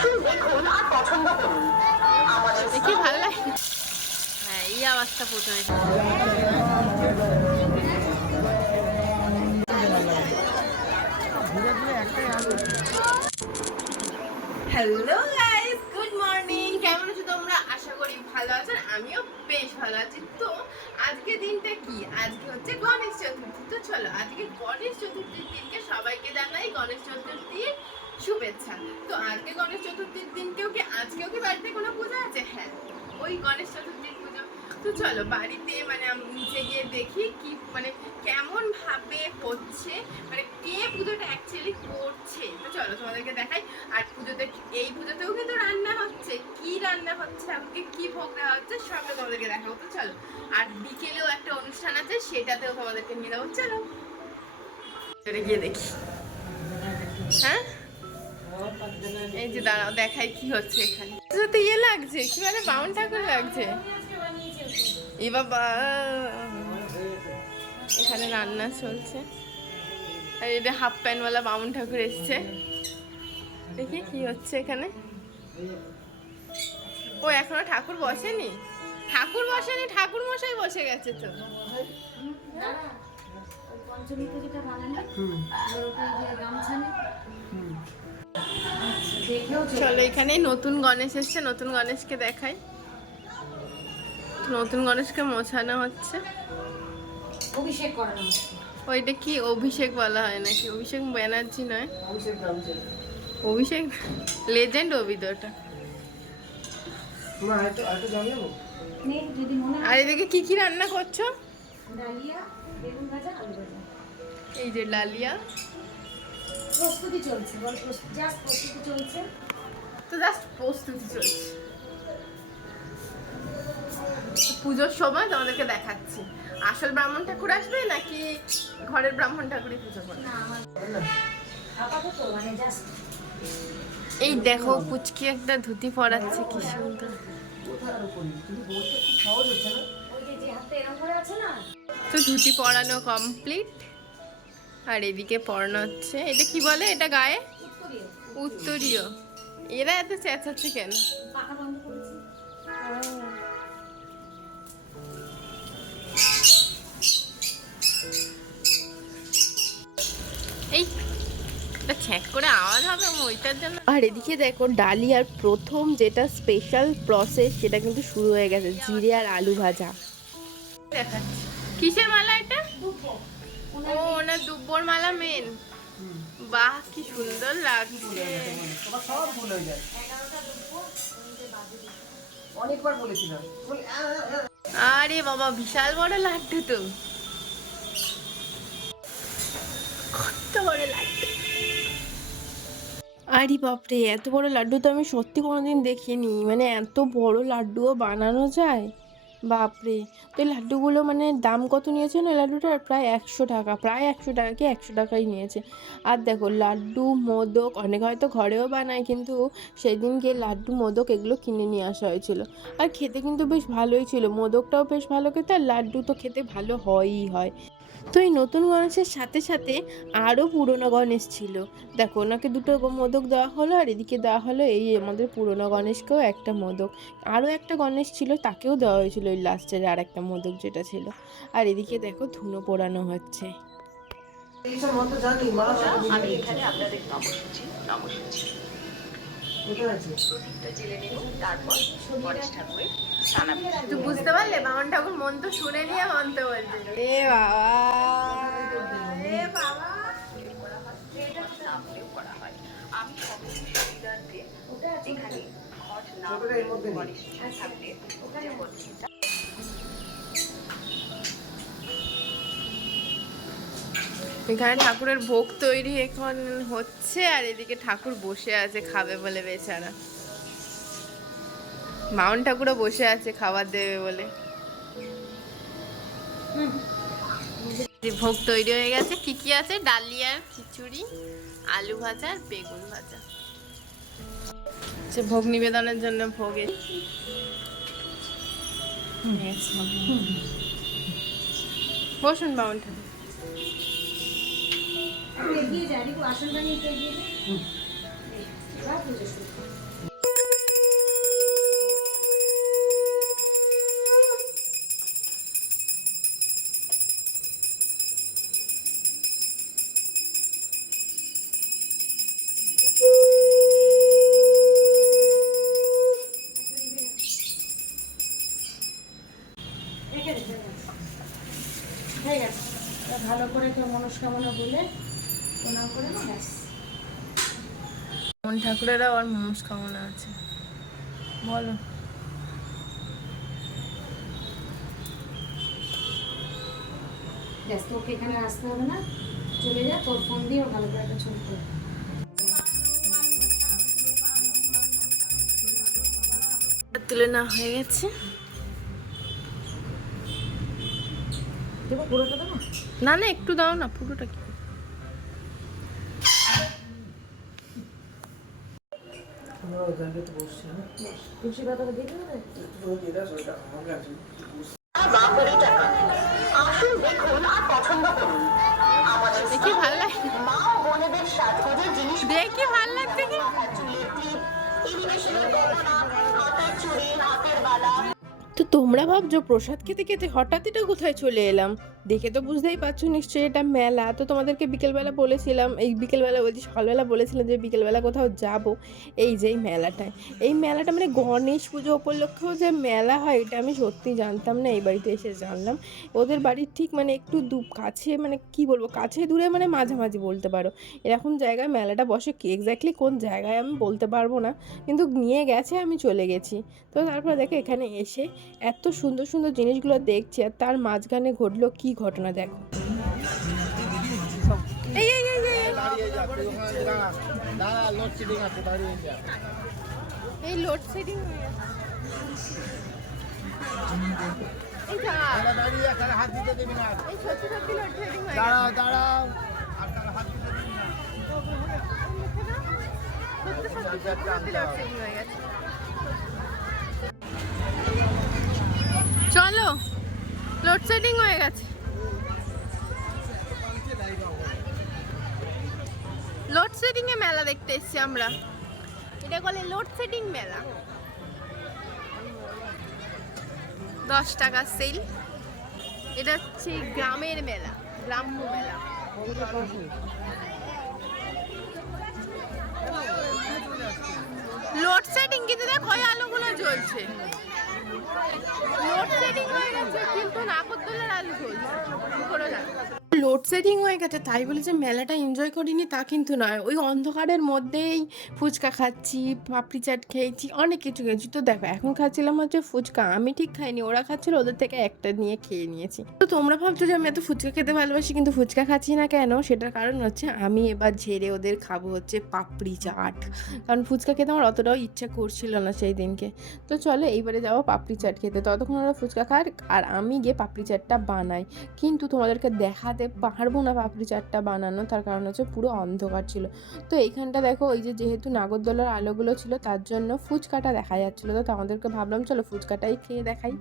হ্যাঁ hello guys good morning কেমন আছো তোমরা? আশা করি ভালো আছো আমিও বেশ ভালো আছি। তো আজকে দিনটা কি? আজকে হচ্ছে গণেশ চতুর্থী। তো চলো, আজকে গণেশ চতুর্থীর দিনকে সবাইকে জানাই গণেশ চতুর্থীর শুভেচ্ছা। তো আজকে গণেশ চতুর্থীর দিনকেও কি আজকেও কি বাড়িতে কোনো পূজা আছে? হ্যাঁ ওই গণেশ চতুর্থীর পুজো। তো চলো, বাড়িতে মানে নিচে গিয়ে দেখি কি মানে কেমন ভাবে হচ্ছে মানে কে পুজোটা অ্যাকচুয়ালি করছে। তো চলো, তোমাদেরকে দেখাই। আর পুজোতে এই পুজোতেও কিন্তু রান্না হচ্ছে। কি রান্না হচ্ছে, আমাকে কি ভোগ দেওয়া হচ্ছে, সবটা তোমাদেরকে দেখাবো। তো চলো, আর বিকেলেও একটা অনুষ্ঠান আছে, সেটাতেও তোমাদেরকে নিয়ে যাব। চলো গিয়ে দেখি। হ্যাঁ? এই যে দাঁড়াও দেখাই কি হচ্ছে এখানে। তো ইয়ে লাগছে কি মানে বাউন ঠাকুর লাগছে। এ বাবা এখানে রান্না চলছে। আর এটা হাফ প্যান্টওয়ালা বামুন ঠাকুর এসছে। দেখি কি হচ্ছে এখানে। ও এখনও ঠাকুর বসেনি? ঠাকুর বসেনি ঠাকুর মশাই বসে গেছে তো। পঞ্চমীতে যেটা বানানো ওটা গামছা চলো এখানে নতুন গণেশ এসছে নতুন গণেশকে দেখাই। নতুন গণেশকে মোছানো হচ্ছে। অভিষেক করানো হচ্ছে। ওইটা কি অভিষেক বলা হয় নাকি? অভিষেক ব্যানার্জি নয়। অভিষেক লেজেন্ড অভিদ ওটা। নেই যদি মনে আর এদিকে কি কি রান্না করছ? ডালিয়া এই যে লালিয়া প্রস্তুতি চলছে বল জাস্ট প্রস্তুতি চলছে। তো জাস্ট প্রস্তুতি চলছে। পুজোর সময় তোমাদেরকে দেখাচ্ছি। আসল ব্রাহ্মণ ঠাকুর আসবে নাকি ঘরের ব্রাহ্মণ ঠাকুরই পুজো করবে? মানে এই দেখো পুচকি একটা ধুতি পরাচ্ছে কি সুন্দর। তো ধুতি পরানো কমপ্লিট আর এদিকে পরানো হচ্ছে। এটা কি বলে? এটা গায়ে? উত্তরীয়। এরা এত চেঁচাচ্ছে কেন? এই এটা ছ্যাঁক করে আওয়াজ হবে ওইটার জন্য? আর এদিকে দেখো ডালিয়ার প্রথম যেটা স্পেশাল প্রসেস সেটা কিন্তু শুরু হয়ে গেছে জিরে আর আলু ভাজা। দেখাচ্ছি। কিসের মালা এটা? ও ওনার দুব্বর মালা মেন বাহ কি সুন্দর লাগছে। অনেকবার বলেছিলাম। আ, আ, আ। আরে বাবা বিশাল বড় লাড্ডু তো। কত বড় লাড্ডু। আরে বাপরে এত বড় লাড্ডু তো আমি সত্যি কোনোদিন দেখিনি। মানে এত বড় লাড্ডুও বানানো যায়। বাপরে। তো লাড্ডুগুলো মানে দাম কত নিয়েছে না? লাড্ডুটার প্রায় একশো টাকা, প্রায় একশো টাকা কি একশো টাকাই নিয়েছে। আর দেখো, লাড্ডু, মোদক অনেক হয়তো ঘরেও বানায়, কিন্তু সেদিন গিয়ে লাড্ডু, মোদক এগুলো কিনে নিয়ে আসা হয়েছিল। আর খেতে কিন্তু বেশ ভালোই ছিল। মোদকটাও বেশ ভালো খেতে, আর লাড্ডু তো খেতে ভালো হয়ই হয়। তো এই নতুন গণেশের সাথে সাথে আরও পুরনো গণেশ ছিল। দেখো ওনাকে দুটো মোদক দেওয়া হলো আর এদিকে দেওয়া হলো এই আমাদের পুরনো গণেশকেও একটা মোদক। আরও একটা গণেশ ছিল তাকেও দেওয়া হয়েছিল ওই লাস্টের আর একটা মোদক যেটা ছিল। আর এদিকে দেখো ধুনো পোড়ানো হচ্ছে। এইসব মন্ত্র জানি মা। আমি এখানে আপনাদের আছে প্রদীপটা জেলে নেব তারপর গণেশ ঠাকুরের স্নানাভিষেক বুঝতে পারলে? বামন ঠাকুর মন তো শুনে নিয়ে মন্ত্র বলছে। এ বাবা। এ বাবা। করা হয় আমি সকলের সুবিধার্থে এখানে ঘট। গণেশ ঠাকুরের এখানে ঠাকুরের ভোগ তৈরি এখন হচ্ছে, আর এদিকে ঠাকুর বসে আছে, খাবে বলে বেচারা। মাউন্ট ঠাকুরও বসে আছে, খাবার দেবে বলে। ভোগ তৈরি হয়ে গেছে। কি কি আছে? ডালিয়া, খিচুড়ি, আলু ভাজা, আর বেগুন ভাজা। সে ভোগ নিবেদনের জন্য ভোগে বসুন বাউন ঠাকুর। এগিয়ে যায় দেখো আসনটা নিয়ে এগিয়ে যায়? এবার পুজো শুরু ভালো করে তো মনস্কামনা বলে প্রণাম করে ব্যাস। মন ঠাকুরেরও আর মনস্কামনা আছে। বলো। ব্যাস তোকে এখানে আসতে হবে না। চলে যা তোর ফোন দিয়ে ভালো করে একটা ছবি করে তুলে না হয়ে গেছে। না না একটু দাও না পুরোটা কি আমরা ওইখানটা একটু বসছি হ্যাঁ? তুলসী পাতাটা দেখে নেবে একটু জল দিয়ে দাও, শরীরটা খারাপ লাগছে। বাপরি টাকা আসুন দেখুন আর পছন্দ করুন আমাদের দেখি ভালো লাগে। মা ও বোনেদের সাজগোজের জিনিস দেখি তো তোমরা ভাবছ প্রসাদ খেতে খেতে হঠাৎ এটা কোথায় চলে এলাম? দেখে তো বুঝতেই পারছ নিশ্চয়ই এটা মেলা। তো তোমাদেরকে বিকেলবেলা বলেছিলাম, এই বিকেলবেলা বলছি, সকালবেলা বলেছিলাম যে বিকেলবেলা কোথাও যাব, এই যে এই মেলাটায়। এই মেলাটা মানে গণেশ পুজো উপলক্ষেও যে মেলা হয়, এটা আমি সত্যি জানতাম না, এই বাড়িতে এসে জানলাম। ওদের বাড়ির ঠিক মানে একটু দু, কাছে মানে কি বলব, কাছে দূরে মানে মাঝামাঝি বলতে পারো। এরকম জায়গায় মেলাটা বসে কি এক্স্যাক্টলি কোন জায়গায় আমি বলতে পারব না। কিন্তু নিয়ে গেছে, আমি চলে গেছি। তো তারপর দেখো এখানে এসে এত সুন্দর সুন্দর জিনিসগুলো দেখছি আর তার মাঝখানে ঘটলো কি ঘটনা দেখো। চলো লোডশেডিং হয়ে গেছে। লোডশেডিং এ মেলা দেখতে এসেছি আমরা। এটা বলে লোডশেডিং মেলা। দশ টাকা সেল এটা হচ্ছে গ্রামের মেলা, গ্রাম্য মেলা। লোডশেডিং কিন্তু দেখ আলোগুলো জ্বলছে। লোডশেডিং হয়ে গেছে কিন্তু নাগরদোলার আলু জানো লোডশেডিং হয়ে গেছে, তাই বলে যে মেলাটা এনজয় করিনি তা কিন্তু নয়। ওই অন্ধকারের মধ্যেই ফুচকা খাচ্ছি, পাপড়ি চাট খেয়েছি, অনেক কিছু খেয়েছি। তো দেখো, এখন খাচ্ছিলাম হচ্ছে ফুচকা। আমি ঠিক খাইনি, ওরা খাচ্ছিল, ওদের থেকে একটা নিয়ে খেয়ে নিয়েছি। তো তোমরা ভাবছ যে আমি এত ফুচকা খেতে ভালোবাসি, কিন্তু ফুচকা খাচ্ছি না কেন? সেটার কারণ হচ্ছে আমি এবার ঝেড়ে ওদের খাব হচ্ছে পাপড়ি চাট। কারণ ফুচকা খেতে আমার অতটাও ইচ্ছা করছিল না সেই দিনকে। তো চলো, এইবারে যাব পাপড়ি চাট খেতে। ততক্ষণ ওরা ফুচকা খায় আর আমি গিয়ে পাপড়ি চাটটা বানাই। কিন্তু তোমাদেরকে দেখাতে পারব না পাপড়ি চাটটা বানানো, তার কারণ হচ্ছে পুরো অন্ধকার ছিল। তো এইখানটা দেখো, ওই যে যেহেতু নাগরদোলার আলোগুলো ছিল, তার জন্য ফুচকাটা দেখা যাচ্ছিল। তো আমাদেরকে ভাবলাম, চলো ফুচকাটাই খেয়ে দেখাই।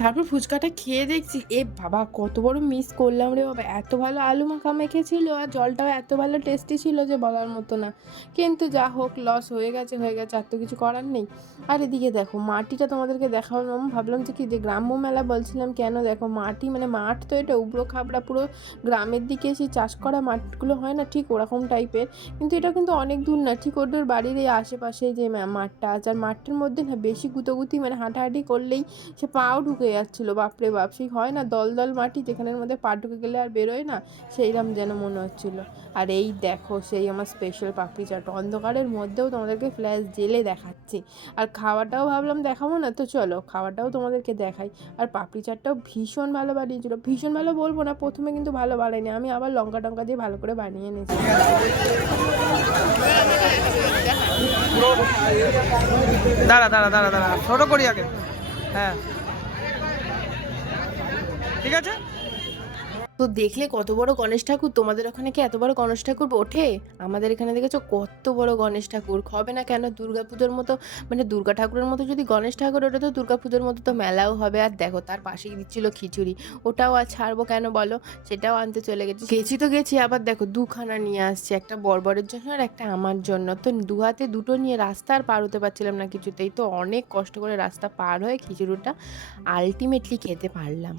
তারপর ফুচকাটা খেয়ে দেখছি, এ বাবা কত বড় মিস করলাম রে বাবা। এত ভালো আলু মাখা মেখেছিল আর জলটাও এত ভালো টেস্টি ছিল যে বলার মতো না। কিন্তু যা হোক লস হয়ে গেছে হয়ে গেছে, আর তো কিছু করার নেই। আর এদিকে দেখো, মাটিটা তোমাদেরকে দেখালাম ভাবলাম যে কি যে গ্রাম্য মেলা বলছিলাম কেন? দেখো মাটি মানে মাঠ তো এটা উবড়ো খাবড়া পুরো গ্রামের দিকে সেই চাষ করা মাঠগুলো হয় না ঠিক ওরকম টাইপের কিন্তু এটা কিন্তু অনেক দূর না, ঠিক ওদের বাড়ির এই আশেপাশে যে মাঠটা আছে। আর মাঠটার মধ্যে না বেশি গুতোগুতি মানে হাঁটাহাঁটি করলেই সে পাও ঢুকে যাচ্ছিল, বাপরে বাপ। সেই হয় না দল দল মাটি যেখানের মধ্যে পা ঢুকে গেলে আর বেরোয় না সেইরকম যেন মনে হচ্ছিল। আর এই দেখো, সেই আমার স্পেশাল পাপড়ি চাট অন্ধকারের মধ্যেও তোমাদেরকে ফ্ল্যাশ জেলে দেখাচ্ছি। আর খাওয়াটাও ভাবলাম দেখাবো না, তো চলো খাওয়াটাও তোমাদেরকে দেখাই। আর পাপড়ি চাটটাও ভীষণ ভালো বানিয়েছিল। ভীষণ ভালো বলব না, প্রথমে কিন্তু ভালো বানায়নি। আমি আবার লঙ্কা টঙ্কা দিয়ে ভালো করে বানিয়ে নিয়েছি দাঁড়া দাঁড়া দাঁড়া দাঁড়া, ছোট করি আগে। হ্যাঁ। ঠিক আছে? তো দেখলে কত বড় গণেশ ঠাকুর? তোমাদের ওখানে কি এত বড় গণেশ ঠাকুর ওঠে? আমাদের এখানে দেখেছ কত বড় গণেশ ঠাকুর? হবে না কেন? দুর্গা পুজোর মতো মানে দুর্গা ঠাকুরের মতো যদি গণেশ ঠাকুর ওঠে তো দুর্গা পুজোর মতো তো মেলাও হবে। আর দেখো, তার পাশেই দিচ্ছিল খিচুড়ি। ওটাও আর ছাড়বো কেন বলো? সেটাও আনতে চলে গেছি। গেছি তো গেছি, আবার দেখো দুখানা নিয়ে আসছে। একটা বড়বরের জন্য আর একটা আমার জন্য। তো দু হাতে দুটো নিয়ে রাস্তা আর পার হতে পারছিলাম না কিছুতেই। তো অনেক কষ্ট করে রাস্তা পার হয়ে খিচুড়িটা আলটিমেটলি খেতে পারলাম।